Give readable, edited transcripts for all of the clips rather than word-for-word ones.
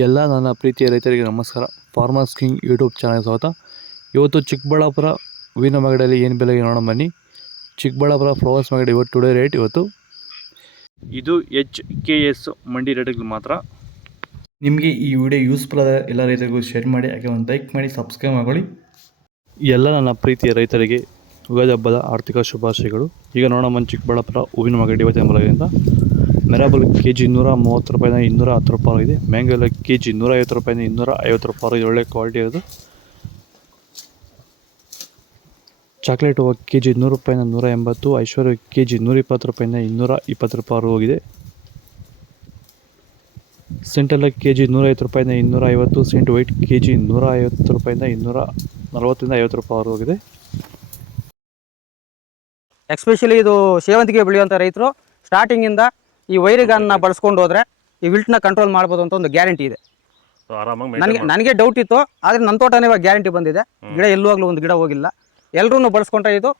ಎಲ್ಲ ನನ್ನ ಪ್ರೀತಿಯ ರೈತರಿಗೆ ನಮಸ್ಕಾರ. ಫಾರ್ಮರ್ಸ್ ಕಿಂಗ್ ಯೂಟ್ಯೂಬ್ ಚಾನಲ್ ಸ್ವಾಗತ. ಇವತ್ತು ಚಿಕ್ಕಬಳ್ಳಾಪುರ ಹೂವಿನ ಮಾಗಡಿಯಲ್ಲಿ ಏನು ಬೆಲೆಗೆ ನೋಡೋಣ ಬನ್ನಿ. ಚಿಕ್ಕಬಳ್ಳಾಪುರ ಫ್ಲವರ್ಸ್ ಮಾಗಡಿ ಇವತ್ತು ಟುಡೇ ರೇಟ್ ಇವತ್ತು ಇದು HKS ಮಂಡಿ ರೇಟ್ಗಳು ಮಾತ್ರ. ನಿಮಗೆ ಈ ವಿಡಿಯೋ ಯೂಸ್ಫುಲ್ ಆದ ಎಲ್ಲ ರೈತರಿಗೂ ಶೇರ್ ಮಾಡಿ, ಹಾಗೆ ಒಂದು ಲೈಕ್ ಮಾಡಿ, ಸಬ್ಸ್ಕ್ರೈಬ್ ಮಾಡ್ಕೊಳ್ಳಿ. ಎಲ್ಲ ನನ್ನ ಪ್ರೀತಿಯ ರೈತರಿಗೆ ಯುಗಾದಿ ಹಬ್ಬದ ಆರ್ಥಿಕ ಶುಭಾಶಯಗಳು. ಈಗ ನೋಡೋಣ ಚಿಕ್ಕಬಳ್ಳಾಪುರ ಹೂವಿನ ಮಾಗಡಿ ಇವತ್ತಿನ ಬೆಲೆಯಿಂದ. ಮೆರಾಬಲ್ KG 230 ರೂಪಾಯಿಂದ 210 ರೂಪಾಯಿ ಆಗಿದೆ. ಮ್ಯಾಂಗೋ ಎಲ್ಲ KG 150 ರೂಪಾಯಿಂದ 250 ರೂಪಾಯಿ, ಒಳ್ಳೆ ಕ್ವಾಲಿಟಿ ಇರೋದು. ಚಾಕ್ಲೇಟ್ ಹೂವು KG 100 ರೂಪಾಯಿಂದ 180, ಐಶ್ವರ್ಯ KG 120 ರೂಪಾಯಿಂದ 220 ರೂಪಾಯಿ ಹೋಗಿದೆ. ಸೆಂಟೆಲ್ಲ KG 150 ರೂಪಾಯಿಂದ 250, ಸೆಂಟ್ ವೈಟ್ KG 150 ರೂಪಾಯಿಂದ 240 50 ರೂಪಾಯಿ ಹೋಗಿದೆ. ಎಸ್ಪೆಷಲಿ ಇದು ಸೇವಂತಿಗೆ ಬೆಳೆಯುವಂಥ ರೈತರು ಸ್ಟಾರ್ಟಿಂಗಿಂದ ಈ ವೈರಿಗಾನ್ನ ಬಳಸ್ಕೊಂಡು ಹೋದ್ರೆ ಈ ವಿಲ್ಟ್ನ ಕಂಟ್ರೋಲ್ ಮಾಡ್ಬೋದು ಅಂತ ಒಂದು ಗ್ಯಾರಂಟಿ ಇದೆ. ನನಗೆ ಡೌಟ್ ಇತ್ತು, ಆದರೆ ನನ್ನ ತೋಟನೇ ಇವಾಗ ಗ್ಯಾರಂಟಿ ಬಂದಿದೆ. ಗಿಡ ಎಲ್ಲುವಾಗಲೂ ಒಂದು ಗಿಡ ಹೋಗಿಲ್ಲ. ಎಲ್ಲರೂ ಬಳಸ್ಕೊಂಡ್ರೆ ಇದು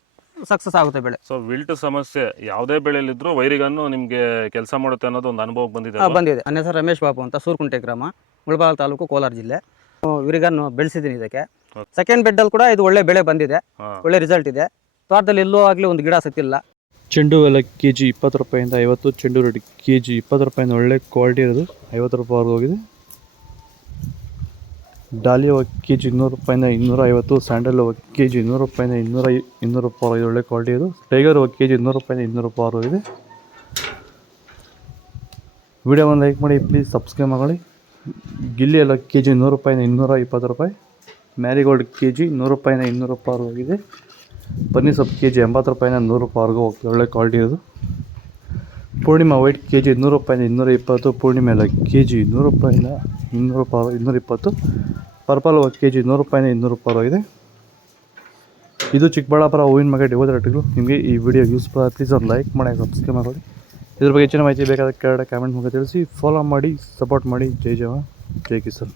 ಸಕ್ಸಸ್ ಆಗುತ್ತೆ ಬೆಳೆ. ಸೊ ವಿಲ್ಟ್ ಸಮಸ್ಯೆ ಯಾವುದೇ ಬೆಳೆಯಲ್ಲಿದ್ರೂ ವೈರಿಗನ್ನು ನಿಮಗೆ ಕೆಲಸ ಮಾಡುತ್ತೆ ಅನ್ನೋದು ಒಂದು ಅನುಭವ ಬಂದಿದೆ. ನನ್ನ ಹೆಸರು ರಮೇಶ್ ಬಾಬು ಅಂತ, ಸೂರ್ಕುಂಟೆ ಗ್ರಾಮ, ಮುಳಬಾಗಿಲು ತಾಲೂಕು, ಕೋಲಾರ ಜಿಲ್ಲೆ. ವಿರಿಗನ್ನು ಬೆಳೆಸಿದ್ದೀನಿ. ಇದಕ್ಕೆ ಸೆಕೆಂಡ್ ಬೆಡ್ಡಲ್ಲಿ ಕೂಡ ಇದು ಒಳ್ಳೆ ಬೆಳೆ ಬಂದಿದೆ, ಒಳ್ಳೆ ರಿಸಲ್ಟ್ ಇದೆ. ತೋಟದಲ್ಲಿ ಎಲ್ಲೂ ಆಗಲಿ ಒಂದು ಗಿಡ ಸತ್ತಿಲ್ಲ. ಚೆಂಡು ಎಲ್ಲ KG 20 ರೂಪಾಯಿಂದ 50, ಚೆಂಡು ರೆಡ್ KG 20 ರೂಪಾಯಿಂದ ಒಳ್ಳೆ ಕ್ವಾಲಿಟಿ ಇರೋದು 50 ರೂಪಾಯಿ ಹೋಗಿದೆ. ಡಾಲಿ ಹೂವು KG 100 ರೂಪಾಯಿಂದ 250, ಸ್ಯಾಂಡಲ್ ಹೂವು KG 100 ರೂಪಾಯಿಂದ 200 ರೂಪಾಯಿ ಒಳ್ಳೆ ಕ್ವಾಲಿಟಿ ಇದು. ಟೈಗರ್ ಹೂವು KG 100 ರೂಪಾಯಿಂದ 200 ರೂಪಾಯಿ ಹೋಗಿದೆ. ವಿಡಿಯೋವನ್ನು ಲೈಕ್ ಮಾಡಿ, ಪ್ಲೀಸ್ ಸಬ್ಸ್ಕ್ರೈಬ್ ಮಾಡಿ. ಗಿಲ್ಲಿ ಎಲ್ಲ KG 100 ರೂಪಾಯಿಂದ 220 ರೂಪಾಯಿ. ಮ್ಯಾರಿಗೋಲ್ಡ್ KG 100 ರೂಪಾಯಿಂದ 200 ರೂಪಾಯಿ ಹೋಗಿದೆ. ಬನ್ನಿ ಸೊಪ್ಪು KG 80 ರೂಪಾಯಿಂದ 100 ರೂಪಾಯಿವರೆಗೂ ಹೋಗ್ತದೆ, ಒಳ್ಳೆ ಕ್ವಾಲಿಟಿ ಇರೋದು. ಪೂರ್ಣಿಮಾ ವೈಟ್ KG 100 ರೂಪಾಯಿಂದ 220, ಪೂರ್ಣಿಮೆ ಎಲ್ಲ KG 100 ರೂಪಾಯಿಂದ 200 ರೂಪಾಯಿ 220. ಪರ್ಪಲ್ KG 100 ರೂಪಾಯಿಂದ 200 ರೂಪಾಯಿ ಆಗಿದೆ. ಇದು ಚಿಕ್ಕಬಳ್ಳಾಪುರ ಹೂವಿನ ಮಾಗಡಿ ಯುಗಾದಿ ರೇಟ್ಗಳು. ನಿಮಗೆ ಈ ವಿಡಿಯೋ ಯೂಸ್ಫುಲ್ ಆಗಿ ಪ್ಲೀಸ್ ಒಂದು ಲೈಕ್ ಮಾಡಿ, ಸಬ್ಸ್ಕ್ರೈಬ್ ಮಾಡಿ. ಇದ್ರ ಬಗ್ಗೆ ಹೆಚ್ಚಿನ ಮಾಹಿತಿ ಬೇಕಾದ ಕೆಳಗಡೆ ಕಾಮೆಂಟ್ ಮೂಲಕ ತಿಳಿಸಿ. ಫಾಲೋ ಮಾಡಿ, ಸಪೋರ್ಟ್ ಮಾಡಿ. ಜೈ ಜವಾನ್, ಜೈ ಕಿಸಾನ್.